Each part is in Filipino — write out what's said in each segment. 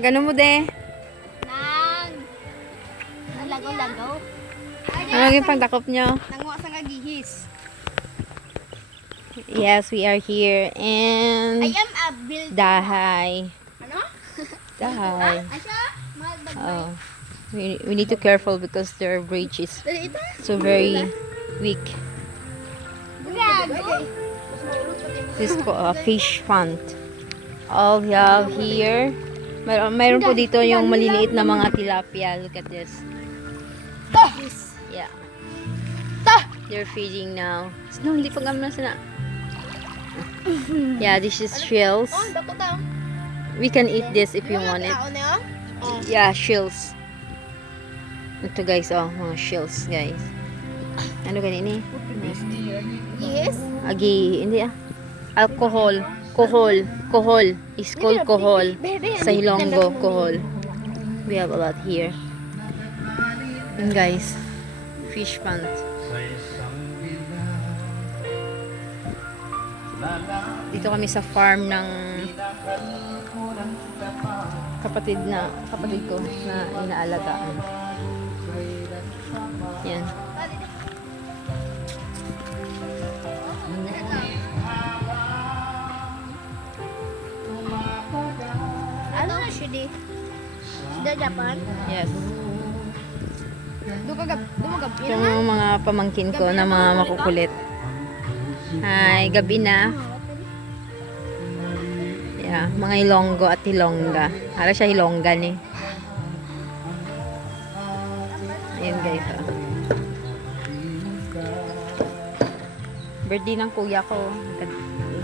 Agano mo de? Lagaw-lagaw. Ano yung pagtakop nyo? Nanguha sa ngagihis. Yes, we are here and I am a builder. Dahay. Ano? Dahay. Asya? Oh. We need to careful because their bridge is Ito? so very weak. Gago. This is a fish pond. All we have here. Mayroon po dito yung maliliit na mga tilapia. Look at this. Yeah. They're feeding now. No, hindi pa gamit na sila. Yeah, this is shells. Oh, dako daw. We can eat this if you want it. Yeah, shells. Ito guys, oh, mga shells guys. Ano ganini? Yes. Agi, hindi ah. Alcohol. Kohol. Is called kohol. Sa Ilonggo, kohol. We have a lot here. And guys, fish pond. Dito kami sa farm ng kapatid ko na inaalagaan. Yan. Ano na siya di? Sida Japan? Yes. Dumagab. Ito yung mga pamangkin ko na mga makukulit. Hi, gabi na. Yeah, mga Ilonggo at Ilongga. Para siya Ilongga ni. Ayun guys. Oh. Birthday ng kuya ko.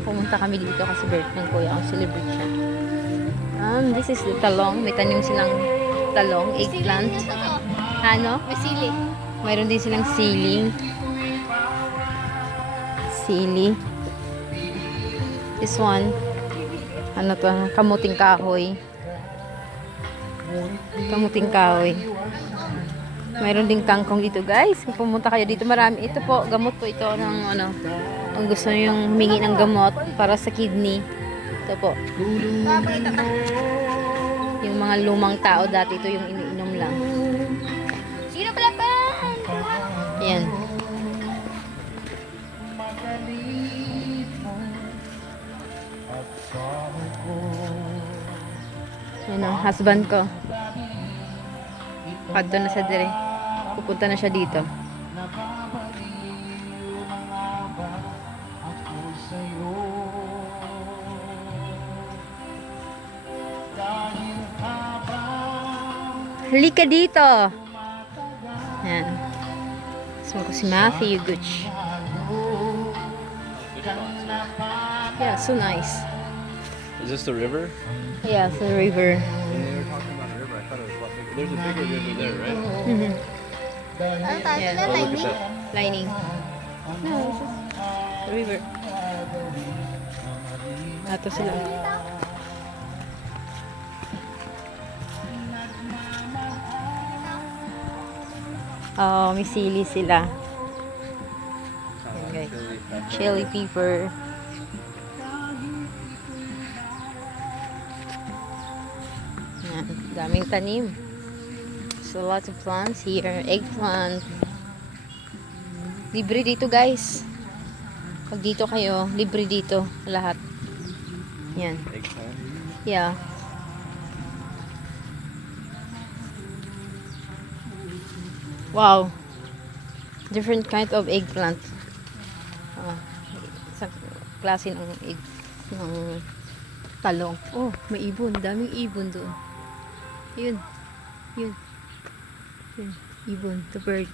Pumunta kami dito kasi birthday ng kuya ko. Celebrate siya. This is the talong. May tanim silang talong, eggplant. Ano? May sili. Mayroon din silang siling. Sili. This one. Ano to? Kamuting kahoy. Kamuting kahoy. Mayroon ding kangkong dito guys. Kung pumunta kayo dito marami. Ito po, gamot po ito ng ano. Kung gusto nyo yung humingi ng gamot para sa kidney. Ito po. Yung mga lumang tao dati ito yung iniinom lang. Sino pala pa? Ayan. Yan ang husband ko. Padto na sa dire. Pupunta na siya dito. Halika dito. Yan. So, ko si Matthew Gooch. Yeah, so nice. Is this the river? Yeah, it's a river. Yeah, they were talking about a river. I thought it was a lot bigger. There's a bigger river there, right? Mhm. Ano tayo Yeah. na Oh, look at lining? that. Lining. No, it's just river. Ato sila. Oh, may sili sila. Okay. Chili pepper. Yan, daming tanim. So, lots of plants here. Eggplant. Libre dito, guys. Pag dito kayo, libre dito. Lahat. Yan. Eggplant. Yeah. Wow. Different kind of eggplant. Isang klase ng egg ng talong. Oh, may ibon. Daming ibon doon. Yun. Yun. Yun. Ibon. The bird.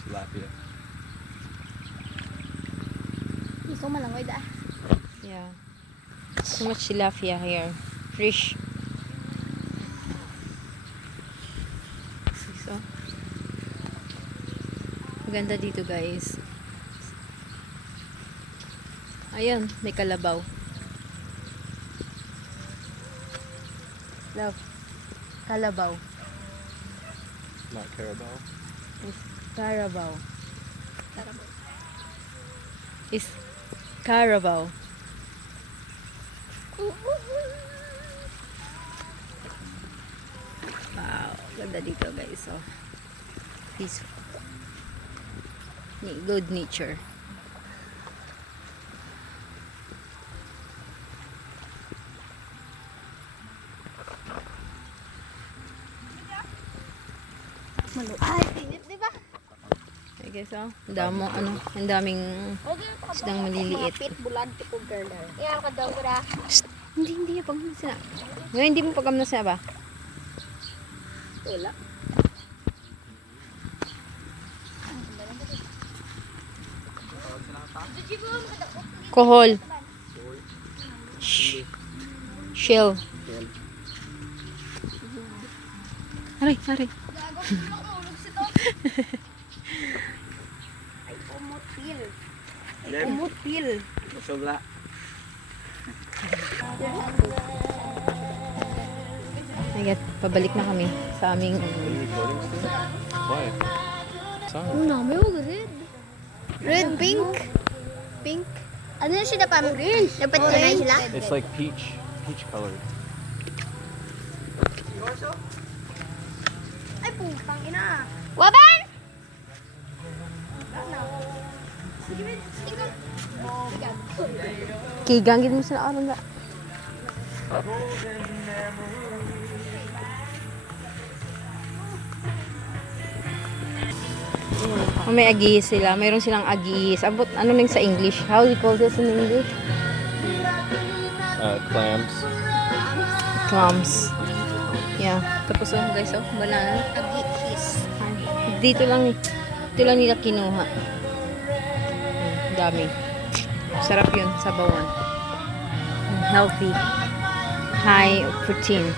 Tilapia. Gusto mo malangoy da. Yeah. So much tilapia here. Fish. So, maganda dito guys. Ayan, may kalabaw. Love. Kalabaw. Not Carabao. Is Carabao. Is Carabao. Wow, ganda dito guys. So, peaceful. Good nature. Ay, pinit, di ba? Okay guys, oh. Ang daming isdang maliliit. Pit bulan tipo girl. Iyan ka daw ko na. Hindi, pag mo sila. Ngayon, hindi mo pag sila ba? Wala. Kohol. Shell. Aray. Ay, umutil. Umutil. Masubla. Ayan, pabalik na kami sa aming Are you recording still? Why? Saan? May red. Red, pink. Pink. Ano na sila pa? Orange. Dapat orange sila? It's like peach colored. Ay, putang ina. Waban! kiganggit mo sila aron ba? Oh, may agis sila. Mayroon silang agis. Abot, ano nang sa English? How do you call this in English? Clams. Clams. Yeah. Tapos oh, guys, oh, banana. Agikis. Dito lang nila kinuha. Dami. Sarap yun, sabawan. Healthy. High protein.